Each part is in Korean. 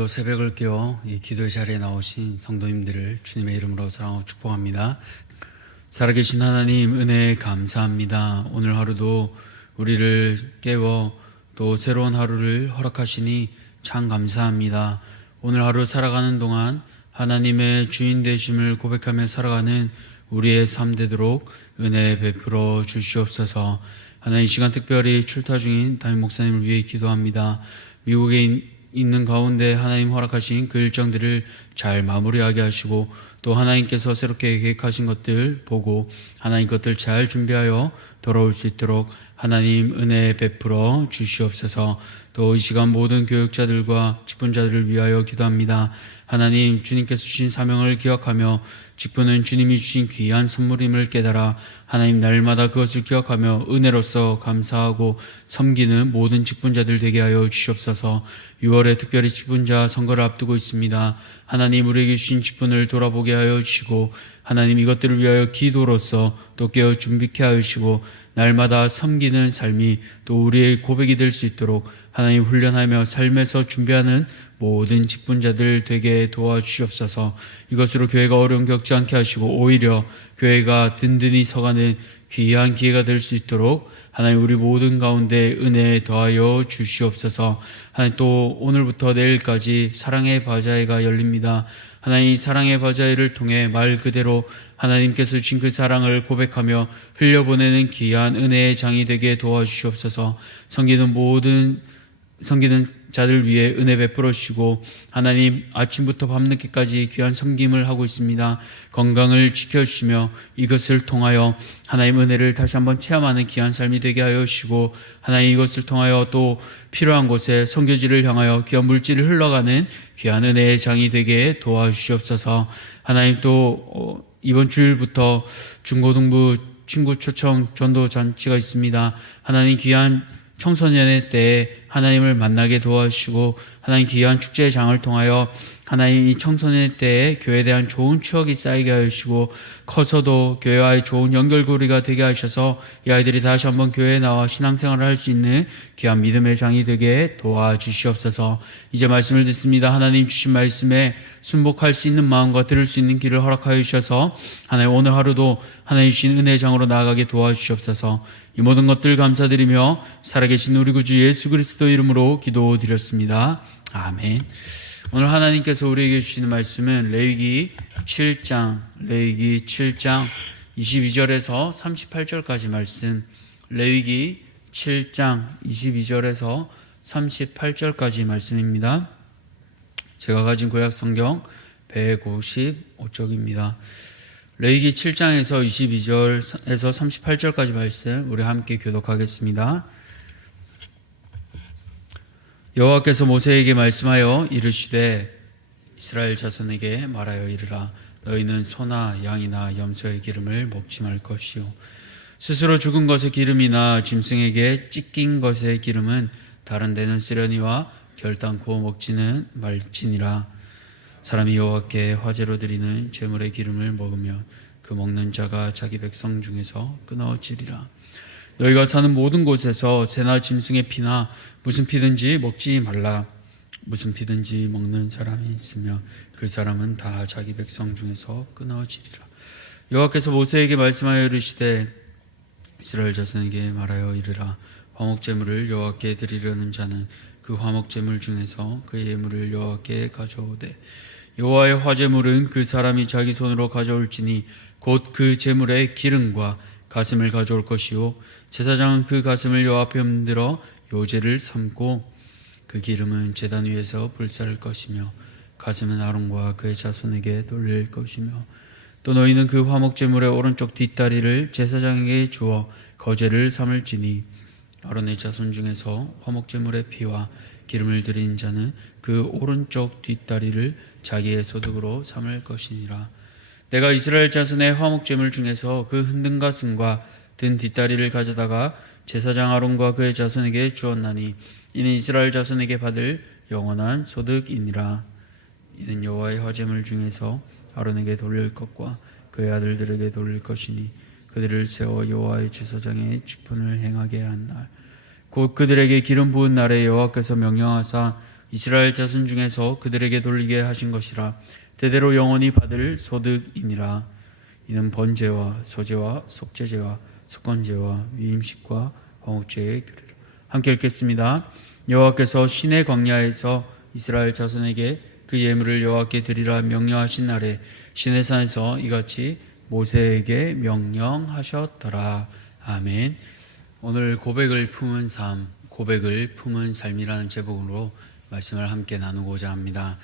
오늘도 새벽을 깨워 이 기도의 자리에 나오신 성도님들을 주님의 이름으로 사랑하고 축복합니다. 살아계신 하나님 은혜에 감사합니다. 오늘 하루도 우리를 깨워 또 새로운 하루를 허락하시니 참 감사합니다. 오늘 하루 살아가는 동안 하나님의 주인 되심을 고백하며 살아가는 우리의 삶 되도록 은혜 베풀어 주시옵소서. 하나님, 이 시간 특별히 출타 중인 담임 목사님을 위해 기도합니다. 미국에 있는 가운데 하나님 허락하신 그 일정들을 잘 마무리하게 하시고, 또 하나님께서 새롭게 계획하신 것들 보고 하나님 것들 잘 준비하여 돌아올 수 있도록 하나님 은혜 베풀어 주시옵소서. 또 이 시간 모든 교육자들과 직분자들을 위하여 기도합니다. 하나님, 주님께서 주신 사명을 기억하며 직분은 주님이 주신 귀한 선물임을 깨달아 하나님 날마다 그것을 기억하며 은혜로서 감사하고 섬기는 모든 직분자들 되게 하여 주시옵소서. 6월에 특별히 직분자 선거를 앞두고 있습니다. 하나님, 우리에게 주신 직분을 돌아보게 하여 주시고 하나님 이것들을 위하여 기도로서 또 깨어 준비케 하여 주시고 날마다 섬기는 삶이 또 우리의 고백이 될 수 있도록 하나님 훈련하며 삶에서 준비하는 모든 직분자들 되게 도와주시옵소서. 이것으로 교회가 어려움 겪지 않게 하시고 오히려 교회가 든든히 서가는 귀한 기회가 될 수 있도록 하나님 우리 모든 가운데 은혜 더하여 주시옵소서. 하나님, 또 오늘부터 내일까지 사랑의 바자회가 열립니다. 하나님, 이 사랑의 바자회를 통해 말 그대로 하나님께서 주신 그 사랑을 고백하며 흘려보내는 귀한 은혜의 장이 되게 도와주시옵소서. 섬기는 자들 위해 은혜 베풀어 주시고 하나님, 아침부터 밤늦게까지 귀한 섬김을 하고 있습니다. 건강을 지켜주시며 이것을 통하여 하나님 은혜를 다시 한번 체험하는 귀한 삶이 되게 하여 주시고 하나님, 이것을 통하여 또 필요한 곳에 선교지를 향하여 귀한 물질을 흘러가는 귀한 은혜의 장이 되게 도와주시옵소서. 하나님, 또 이번 주일부터 중고등부 친구 초청 전도 잔치가 있습니다. 하나님, 귀한 청소년의 때에 하나님을 만나게 도와주시고 하나님 귀한 축제의 장을 통하여 하나님 이 청소년의 때에 교회에 대한 좋은 추억이 쌓이게 하시고 커서도 교회와의 좋은 연결고리가 되게 하셔서 이 아이들이 다시 한번 교회에 나와 신앙생활을 할 수 있는 귀한 믿음의 장이 되게 도와주시옵소서. 이제 말씀을 듣습니다. 하나님 주신 말씀에 순복할 수 있는 마음과 들을 수 있는 길을 허락하여 주셔서 하나님 오늘 하루도 하나님 주신 은혜의 장으로 나아가게 도와주시옵소서. 이 모든 것들 감사드리며 살아계신 우리 구주 예수 그리스도 이름으로 기도드렸습니다. 아멘. 오늘 하나님께서 우리에게 주시는 말씀은 레위기 7장 22절에서 38절까지 말씀, 레위기 7장 22절에서 38절까지 말씀입니다. 제가 가진 구약 성경 155쪽입니다. 레위기 7장에서 22절에서 38절까지 말씀 우리 함께 교독하겠습니다. 여호와께서 모세에게 말씀하여 이르시되 이스라엘 자손에게 말하여 이르라. 너희는 소나 양이나 염소의 기름을 먹지 말 것이요 스스로 죽은 것의 기름이나 짐승에게 찢긴 것의 기름은 다른 데는 쓰려니와 결단코 먹지는 말지니라. 사람이 여호와께 화제로 드리는 제물의 기름을 먹으면 그 먹는 자가 자기 백성 중에서 끊어지리라. 너희가 사는 모든 곳에서 새나 짐승의 피나 무슨 피든지 먹지 말라. 무슨 피든지 먹는 사람이 있으며 그 사람은 다 자기 백성 중에서 끊어지리라. 여호와께서 모세에게 말씀하여 이르시되 이스라엘 자손에게 말하여 이르라. 화목제물을 여호와께 드리려는 자는 그 화목제물 중에서 그 예물을 여호와께 가져오되 여호와의 화제물은 그 사람이 자기 손으로 가져올지니 곧 그 제물의 기름과 가슴을 가져올 것이요 제사장은 그 가슴을 여호와 앞에 흔들어 요제를 삼고 그 기름은 제단 위에서 불사를 것이며 가슴은 아론과 그의 자손에게 돌릴 것이며 또 너희는 그 화목제물의 오른쪽 뒷다리를 제사장에게 주어 거제를 삼을지니 아론의 자손 중에서 화목제물의 피와 기름을 드리는 자는 그 오른쪽 뒷다리를 자기의 소득으로 삼을 것이니라. 내가 이스라엘 자손의 화목제물 중에서 그 흔든 가슴과 든 뒷다리를 가져다가 제사장 아론과 그의 자손에게 주었나니 이는 이스라엘 자손에게 받을 영원한 소득이니라. 이는 여호와의 화제물 중에서 아론에게 돌릴 것과 그의 아들들에게 돌릴 것이니 그들을 세워 여호와의 제사장의 직분을 행하게 한 날 곧 그들에게 기름 부은 날에 여호와께서 명령하사 이스라엘 자손 중에서 그들에게 돌리게 하신 것이라. 대대로 영원히 받을 소득이니라. 이는 번제와 소제와 속죄제와 속건제와 위임식과 화목제의 규례라. 함께 읽겠습니다. 여호와께서 시내 광야에서 이스라엘 자손에게 그 예물을 여호와께 드리라 명령하신 날에 시내산에서 이같이 모세에게 명령하셨더라. 아멘. 오늘 고백을 품은 삶, 고백을 품은 삶이라는 제목으로 말씀을 함께 나누고자 합니다.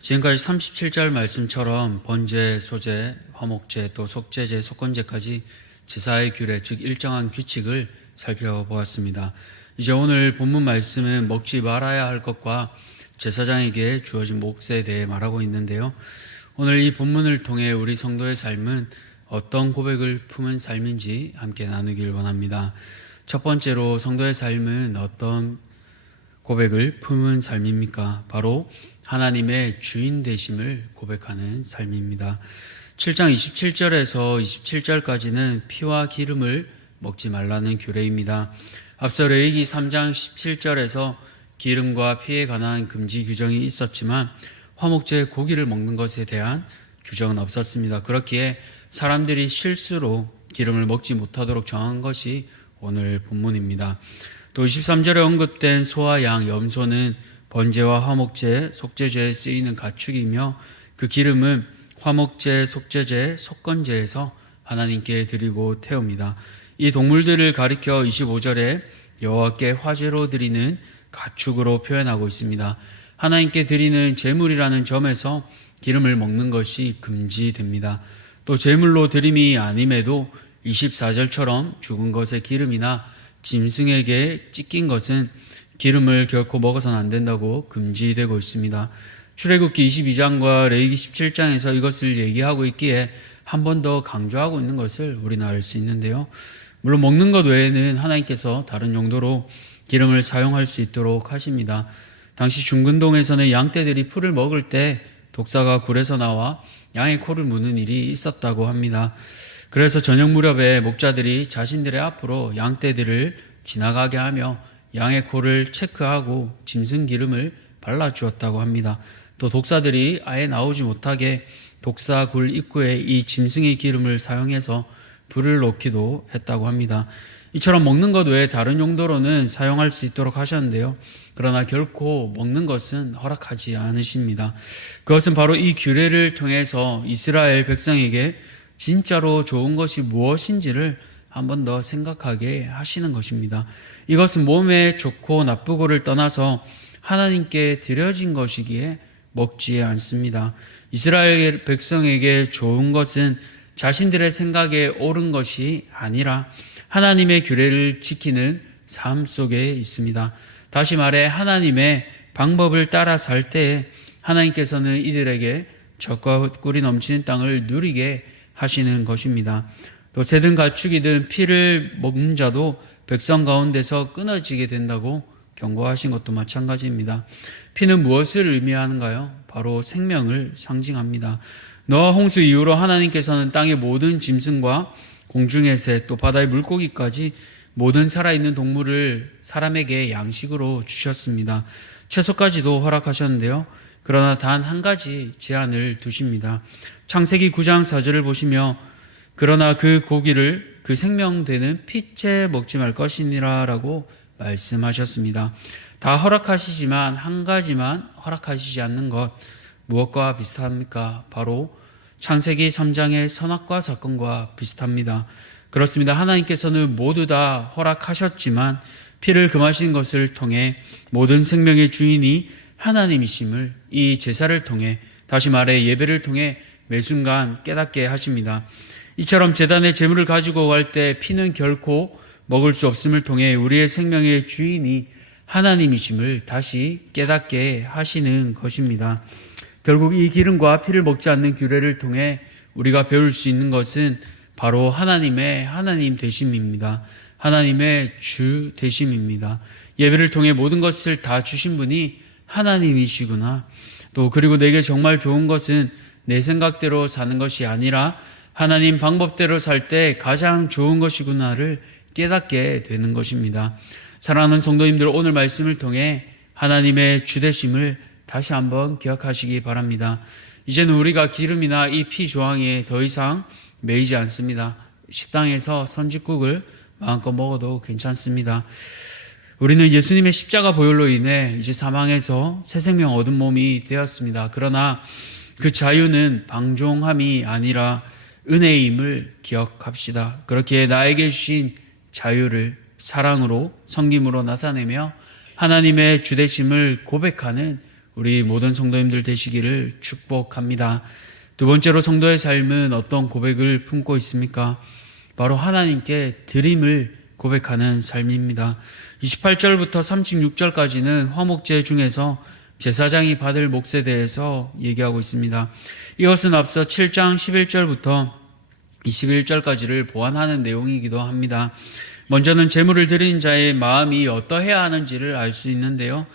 지금까지 37절 말씀처럼 번제, 소제, 화목제, 또 속죄제, 속건제까지 제사의 규례, 즉 일정한 규칙을 살펴보았습니다. 이제 오늘 본문 말씀은 먹지 말아야 할 것과 제사장에게 주어진 몫에 대해 말하고 있는데요. 오늘 이 본문을 통해 우리 성도의 삶은 어떤 고백을 품은 삶인지 함께 나누길 원합니다. 첫 번째로 성도의 삶은 어떤 고백을 품은 삶입니까? 바로 하나님의 주인 되심을 고백하는 삶입니다. 7장 27절에서 27절까지는 피와 기름을 먹지 말라는 규례입니다. 앞서 레위기 3장 17절에서 기름과 피에 관한 금지 규정이 있었지만 화목제 고기를 먹는 것에 대한 규정은 없었습니다. 그렇기에 사람들이 실수로 기름을 먹지 못하도록 정한 것이 오늘 본문입니다. 또 23절에 언급된 소와 양, 염소는 번제와 화목제, 속죄제에 쓰이는 가축이며 그 기름은 화목제, 속죄제, 속건제에서 하나님께 드리고 태웁니다. 이 동물들을 가리켜 25절에 여호와께 화제로 드리는 가축으로 표현하고 있습니다. 하나님께 드리는 제물이라는 점에서 기름을 먹는 것이 금지됩니다. 또 제물로 드림이 아님에도 24절처럼 죽은 것의 기름이나 짐승에게 찢긴 것은 기름을 결코 먹어서는 안 된다고 금지되고 있습니다. 출애굽기 22장과 레위기 17장에서 이것을 얘기하고 있기에 한 번 더 강조하고 있는 것을 우리는 알 수 있는데요. 물론 먹는 것 외에는 하나님께서 다른 용도로 기름을 사용할 수 있도록 하십니다. 당시 중근동에서는 양떼들이 풀을 먹을 때 독사가 굴에서 나와 양의 코를 무는 일이 있었다고 합니다. 그래서 저녁 무렵에 목자들이 자신들의 앞으로 양떼들을 지나가게 하며 양의 코를 체크하고 짐승 기름을 발라주었다고 합니다. 또 독사들이 아예 나오지 못하게 독사 굴 입구에 이 짐승의 기름을 사용해서 불을 놓기도 했다고 합니다. 이처럼 먹는 것 외에 다른 용도로는 사용할 수 있도록 하셨는데요. 그러나 결코 먹는 것은 허락하지 않으십니다. 그것은 바로 이 규례를 통해서 이스라엘 백성에게 진짜로 좋은 것이 무엇인지를 한 번 더 생각하게 하시는 것입니다. 이것은 몸에 좋고 나쁘고를 떠나서 하나님께 드려진 것이기에 먹지 않습니다. 이스라엘 백성에게 좋은 것은 자신들의 생각에 옳은 것이 아니라 하나님의 규례를 지키는 삶 속에 있습니다. 다시 말해 하나님의 방법을 따라 살 때에 하나님께서는 이들에게 젖과 꿀이 넘치는 땅을 누리게 하시는 것입니다. 또 새든 가축이든 피를 먹는 자도 백성 가운데서 끊어지게 된다고 경고하신 것도 마찬가지입니다. 피는 무엇을 의미하는가요? 바로 생명을 상징합니다. 노아 홍수 이후로 하나님께서는 땅의 모든 짐승과 공중의 새, 또 바다의 물고기까지 모든 살아있는 동물을 사람에게 양식으로 주셨습니다. 채소까지도 허락하셨는데요. 그러나 단 한 가지 제한을 두십니다. 창세기 9장 4절을 보시며 그러나 그 고기를 그 생명되는 피째 먹지 말 것이니라 라고 말씀하셨습니다. 다 허락하시지만 한 가지만 허락하시지 않는 것, 무엇과 비슷합니까? 바로 창세기 3장의 선악과 사건과 비슷합니다. 그렇습니다. 하나님께서는 모두 다 허락하셨지만 피를 금하신 것을 통해 모든 생명의 주인이 하나님이심을 이 제사를 통해, 다시 말해 예배를 통해 매 순간 깨닫게 하십니다. 이처럼 제단의 제물을 가지고 갈 때 피는 결코 먹을 수 없음을 통해 우리의 생명의 주인이 하나님이심을 다시 깨닫게 하시는 것입니다. 결국 이 기름과 피를 먹지 않는 규례를 통해 우리가 배울 수 있는 것은 바로 하나님의 하나님 되심입니다. 하나님의 주 되심입니다. 예배를 통해 모든 것을 다 주신 분이 하나님이시구나. 또 그리고 내게 정말 좋은 것은 내 생각대로 사는 것이 아니라 하나님 방법대로 살 때 가장 좋은 것이구나를 깨닫게 되는 것입니다. 사랑하는 성도님들, 오늘 말씀을 통해 하나님의 주되심을 다시 한번 기억하시기 바랍니다. 이제는 우리가 기름이나 이 피 조항에 더 이상 매이지 않습니다. 식당에서 선짓국을 마음껏 먹어도 괜찮습니다. 우리는 예수님의 십자가 보혈로 인해 이제 사망에서 새 생명 얻은 몸이 되었습니다. 그러나 그 자유는 방종함이 아니라 은혜임을 기억합시다. 그렇게 나에게 주신 자유를 사랑으로 섬김으로 나타내며 하나님의 주되심을 고백하는 우리 모든 성도님들 되시기를 축복합니다. 두 번째로 성도의 삶은 어떤 고백을 품고 있습니까? 바로 하나님께 드림을 고백하는 삶입니다. 28절부터 36절까지는 화목제 중에서 제사장이 받을 몫에 대해서 얘기하고 있습니다. 이것은 앞서 7장 11절부터 21절까지를 보완하는 내용이기도 합니다. 먼저는 제물을 드린 자의 마음이 어떠해야 하는지를 알 수 있는데요.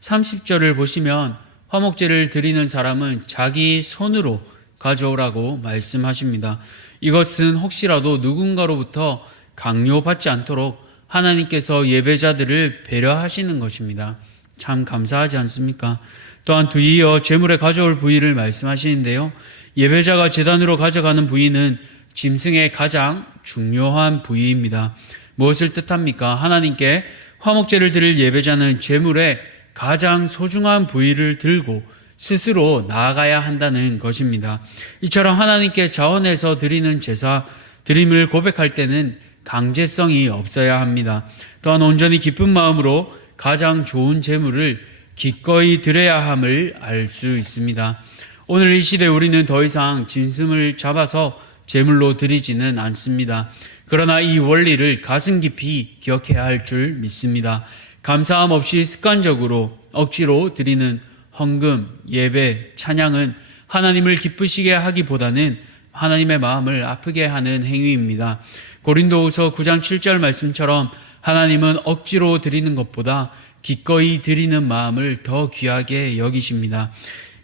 30절을 보시면 화목제를 드리는 사람은 자기 손으로 가져오라고 말씀하십니다. 이것은 혹시라도 누군가로부터 강요받지 않도록 하나님께서 예배자들을 배려하시는 것입니다. 참 감사하지 않습니까? 또한 뒤이어 제물에 가져올 부위를 말씀하시는데요. 예배자가 제단으로 가져가는 부위는 짐승의 가장 중요한 부위입니다. 무엇을 뜻합니까? 하나님께 화목제를 드릴 예배자는 제물의 가장 소중한 부위를 들고 스스로 나아가야 한다는 것입니다. 이처럼 하나님께 자원해서 드리는 제사, 드림을 고백할 때는 강제성이 없어야 합니다. 또한 온전히 기쁜 마음으로 가장 좋은 제물을 기꺼이 드려야 함을 알 수 있습니다. 오늘 이 시대 우리는 더 이상 짐승을 잡아서 제물로 드리지는 않습니다. 그러나 이 원리를 가슴 깊이 기억해야 할 줄 믿습니다. 감사함 없이 습관적으로 억지로 드리는 헌금, 예배, 찬양은 하나님을 기쁘시게 하기보다는 하나님의 마음을 아프게 하는 행위입니다. 고린도후서 9장 7절 말씀처럼 하나님은 억지로 드리는 것보다 기꺼이 드리는 마음을 더 귀하게 여기십니다.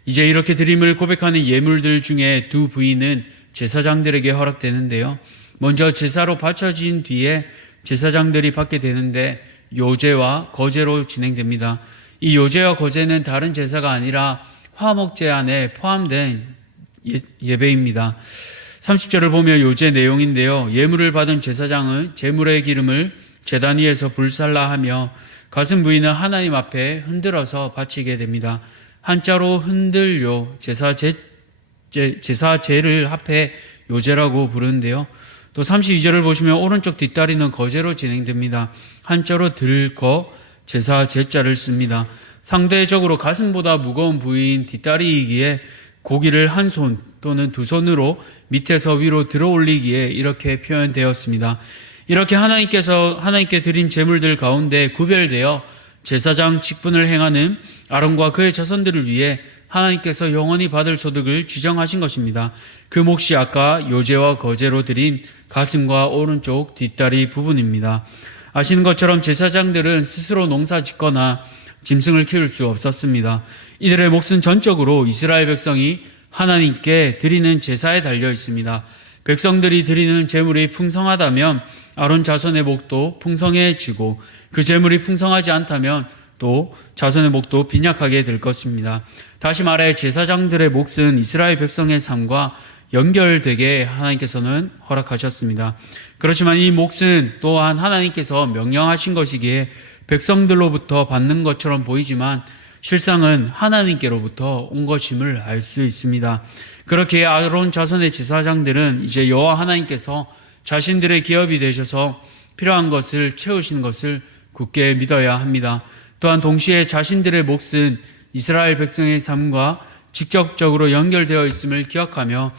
이제 이렇게 드림을 고백하는 예물들 중에 두 부위는 제사장들에게 허락되는데요. 먼저 제사로 바쳐진 뒤에 제사장들이 받게 되는데 요제와 거제로 진행됩니다. 이 요제와 거제는 다른 제사가 아니라 화목제 안에 포함된 예배입니다. 30절을 보면 요제 내용인데요. 예물을 받은 제사장은 제물의 기름을 제단 위에서 불살라 하며 가슴 부위는 하나님 앞에 흔들어서 바치게 됩니다. 한자로 흔들요, 제사제를 합해 요제라고 부르는데요. 또 32절을 보시면 오른쪽 뒷다리는 거제로 진행됩니다. 한자로 들거, 제사 제자를 씁니다. 상대적으로 가슴보다 무거운 부위인 뒷다리이기에 고기를 한 손 또는 두 손으로 밑에서 위로 들어 올리기에 이렇게 표현되었습니다. 이렇게 하나님께 드린 제물들 가운데 구별되어 제사장 직분을 행하는 아론과 그의 자손들을 위해 하나님께서 영원히 받을 소득을 지정하신 것입니다. 그 몫이 아까 요제와 거제로 드린 가슴과 오른쪽 뒷다리 부분입니다. 아시는 것처럼 제사장들은 스스로 농사 짓거나 짐승을 키울 수 없었습니다. 이들의 몫은 전적으로 이스라엘 백성이 하나님께 드리는 제사에 달려 있습니다. 백성들이 드리는 제물이 풍성하다면 아론 자손의 몫도 풍성해지고 그 제물이 풍성하지 않다면 또 자손의 몫도 빈약하게 될 것입니다. 다시 말해 제사장들의 몫은 이스라엘 백성의 삶과 연결되게 하나님께서는 허락하셨습니다. 그렇지만 이 몫은 또한 하나님께서 명령하신 것이기에 백성들로부터 받는 것처럼 보이지만 실상은 하나님께로부터 온 것임을 알 수 있습니다. 그렇게 아론 자손의 제사장들은 이제 여호와 하나님께서 자신들의 기업이 되셔서 필요한 것을 채우시는 것을 굳게 믿어야 합니다. 또한 동시에 자신들의 몫은 이스라엘 백성의 삶과 직접적으로 연결되어 있음을 기억하며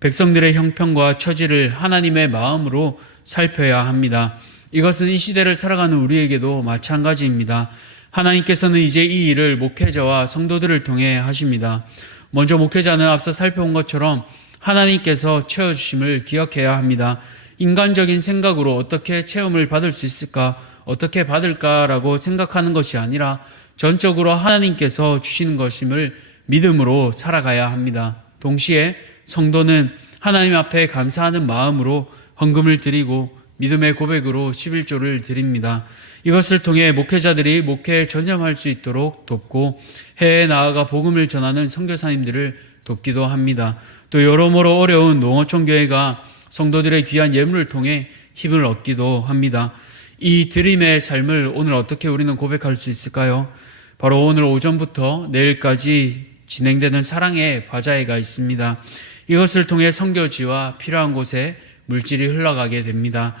백성들의 형편과 처지를 하나님의 마음으로 살펴야 합니다. 이것은 이 시대를 살아가는 우리에게도 마찬가지입니다. 하나님께서는 이제 이 일을 목회자와 성도들을 통해 하십니다. 먼저 목회자는 앞서 살펴본 것처럼 하나님께서 채워주심을 기억해야 합니다. 인간적인 생각으로 어떻게 체험을 받을 수 있을까, 어떻게 받을까라고 생각하는 것이 아니라 전적으로 하나님께서 주시는 것임을 믿음으로 살아가야 합니다. 동시에 성도는 하나님 앞에 감사하는 마음으로 헌금을 드리고 믿음의 고백으로 11조를 드립니다. 이것을 통해 목회자들이 목회에 전념할 수 있도록 돕고 해외에 나아가 복음을 전하는 선교사님들을 돕기도 합니다. 또 여러모로 어려운 농어촌 교회가 성도들의 귀한 예물을 통해 힘을 얻기도 합니다. 이 드림의 삶을 오늘 어떻게 우리는 고백할 수 있을까요? 바로 오늘 오전부터 내일까지 진행되는 사랑의 바자회가 있습니다. 이것을 통해 선교지와 필요한 곳에 물질이 흘러가게 됩니다.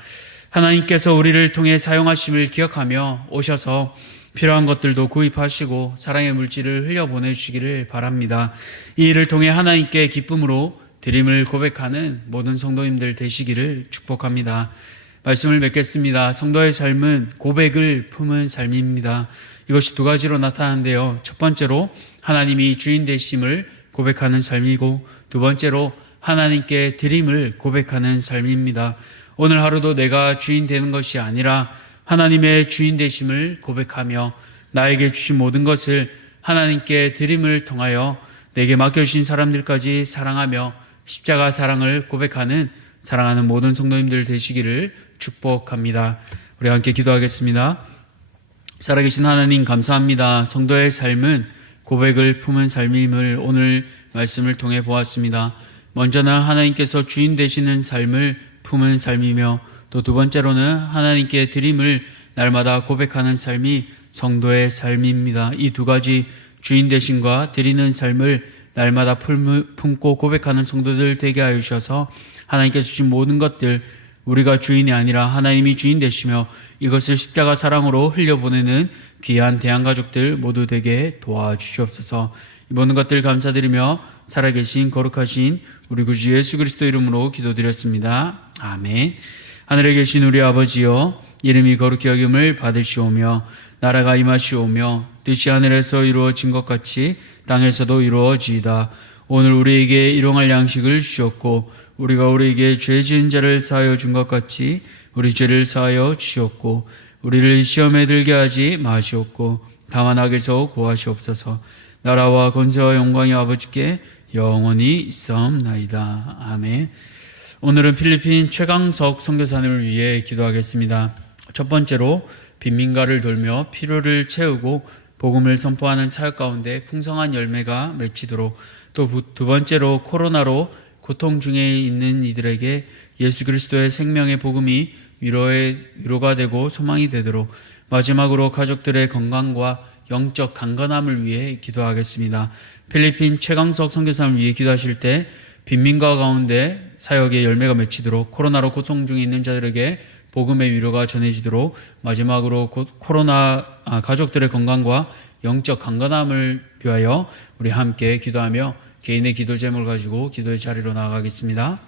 하나님께서 우리를 통해 사용하심을 기억하며 오셔서 필요한 것들도 구입하시고 사랑의 물질을 흘려보내주시기를 바랍니다. 이 일을 통해 하나님께 기쁨으로 드림을 고백하는 모든 성도님들 되시기를 축복합니다. 말씀을 맺겠습니다. 성도의 삶은 고백을 품은 삶입니다. 이것이 두 가지로 나타나는데요. 첫 번째로 하나님이 주인 되심을 고백하는 삶이고, 두 번째로 하나님께 드림을 고백하는 삶입니다. 오늘 하루도 내가 주인 되는 것이 아니라 하나님의 주인 되심을 고백하며 나에게 주신 모든 것을 하나님께 드림을 통하여 내게 맡겨주신 사람들까지 사랑하며 십자가 사랑을 고백하는 사랑하는 모든 성도님들 되시기를 축복합니다. 우리 함께 기도하겠습니다. 살아계신 하나님 감사합니다. 성도의 삶은 고백을 품은 삶임을 오늘 말씀을 통해 보았습니다. 먼저는 하나님께서 주인 되시는 삶을 품은 삶이며, 또 두 번째로는 하나님께 드림을 날마다 고백하는 삶이 성도의 삶입니다. 이 두 가지 주인 되심과 드리는 삶을 날마다 품고 고백하는 성도들 되게 하여 주셔서 하나님께서 주신 모든 것들, 우리가 주인이 아니라 하나님이 주인 되시며 이것을 십자가 사랑으로 흘려보내는 귀한 대한가족들 모두 되게 도와주시옵소서. 이 모든 것들 감사드리며 살아계신 거룩하신 우리 구주 예수 그리스도 이름으로 기도드렸습니다. 아멘. 하늘에 계신 우리 아버지여, 이름이 거룩히 여김을 받으시오며 나라가 임하시오며 뜻이 하늘에서 이루어진 것 같이 땅에서도 이루어지이다. 오늘 우리에게 일용할 양식을 주셨고 우리가 우리에게 죄 지은 자를 사하여 준 것 같이 우리 죄를 사하여 주셨고 우리를 시험에 들게 하지 마시옵고 다만 악에서 구하시옵소서. 나라와 권세와 영광이 아버지께 영원히 있사옵나이다. 아멘. 오늘은 필리핀 최강석 선교사님을 위해 기도하겠습니다. 첫 번째로 빈민가를 돌며 필요를 채우고 복음을 선포하는 사역 가운데 풍성한 열매가 맺히도록, 또 두 번째로 코로나로 고통 중에 있는 이들에게 예수 그리스도의 생명의 복음이 위로가 되고 소망이 되도록, 마지막으로 가족들의 건강과 영적 강건함을 위해 기도하겠습니다. 필리핀 최강석 선교사님을 위해 기도하실 때 빈민가 가운데 사역의 열매가 맺히도록, 코로나로 고통 중에 있는 자들에게 복음의 위로가 전해지도록, 마지막으로 코로나 가족들의 건강과 영적 강건함을 위하여 우리 함께 기도하며 개인의 기도 제목을 가지고 기도의 자리로 나아가겠습니다.